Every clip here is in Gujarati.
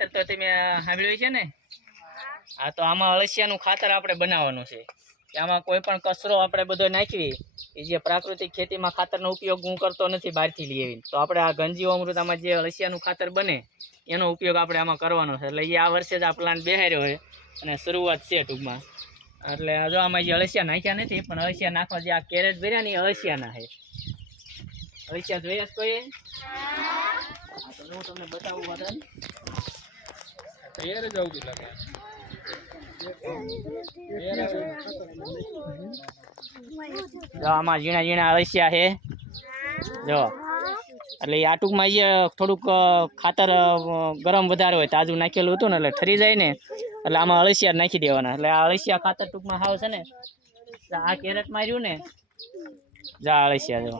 ખાતર તો તમે સાંભળ્યું છે ને? હા તો આમાં અળસિયાનું ખાતર આપણે બનાવવાનું છે. આમાં કોઈ પણ કચરો આપણે બધો નાખીએ, એ જે પ્રાકૃતિક ખેતીમાં ખાતરનો ઉપયોગ હું કરતો નથી બહારથી લઈ આવીને. તો આપણે આ ગંજીઓ અમૃતામાં જે અળસિયાનું ખાતર બને, એનો ઉપયોગ આપણે આમાં કરવાનો છે. એટલે એ આ વર્ષે જ આ પ્લાન બેહાર્યો હોય અને શરૂઆત છે ટૂંકમાં. એટલે હજુ જો આમાં જે અળસિયા નાખ્યા નથી, પણ અળસિયા નાખવા જે આ કેરેટ ભર્યા ને એ અળસિયાના છે. અળસિયા જોયા કોઈએ તો હું તમને બતાવું વાદન આવતું લાગે જો આમાં ઝીણા ઝીણા અળસિયા છે. જો એટલે એ આ ટૂંકમાં જે થોડુંક ખાતર ગરમ વધારે હોય તાજું નાખેલું હતું ને એટલે ઠરી જાય ને એટલે આમાં અળસિયા નાખી દેવાના. એટલે આ અળસિયા ખાતર ટૂંકમાં હાવ છે ને તો આ કેરેટ માર્યું ને જા અળસિયા જો.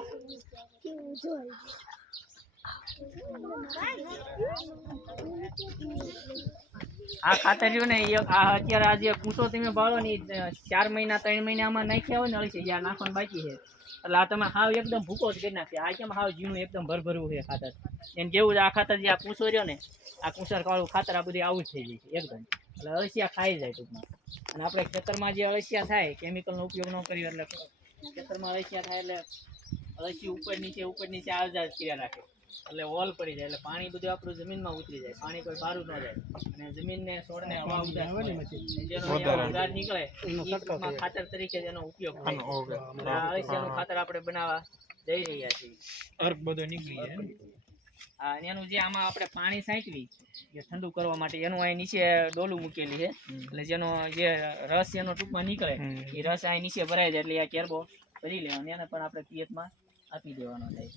આ ખાતર રહ્યું ને આ અત્યારે આ જે કૂસો તમે ભાળો ને ચાર મહિના, ત્રણ મહિનામાં નાખ્યા હોય ને અળસિયા જ્યાં નાખવાનું બાકી છે. એટલે આ તમે હાવ એકદમ ભૂકો જ કરી નાખી આ કેમ હાવ ઝીણું, એકદમ ભરભરવું છે ખાતર? એને જેવું આ ખાતર જે આ કૂસો રહ્યો ને, આ કૂસર કાળું ખાતર આ બધું આવું જ થઈ જાય છે, એકદમ. એટલે અળસિયા ખાઈ જાય ટૂંકમાં. અને આપણે ખેતરમાં જે અળસિયા થાય કેમિકલનો ઉપયોગ ન કર્યો એટલે ખેતરમાં અળસિયા થાય એટલે અળસિયું ઉપર નીચે ઉપર નીચે આ જ કર્યા રાખે. એટલે હોલ પડી જાય એટલે પાણી બધું આપણું જમીનમાં ઉતરી જાય પાણી કોઈ બહાર ન જાય અને જમીનને છોડને હવા. જેનો નીકળે ખાતર તરીકે જેનો ઉપયોગ થાય. અળસિયાનું ખાતર આપણે બનાવવા જઈ રહ્યા છીએ. અર્ક બધો નીકળી જાય એનું જે આમાં આપણે પાણી સાંકવી જે ઠંડુ કરવા માટે એનું અહીં નીચે ડોલું મૂકેલી છે. એટલે જેનો જે રસ એનો ટૂંકમાં નીકળે એ રસ અહીં નીચે ભરાય જાય એટલે આ કેરબો ભરી લેવાનો એને પણ આપણે પિયતમાં આપી દેવાનો થાય.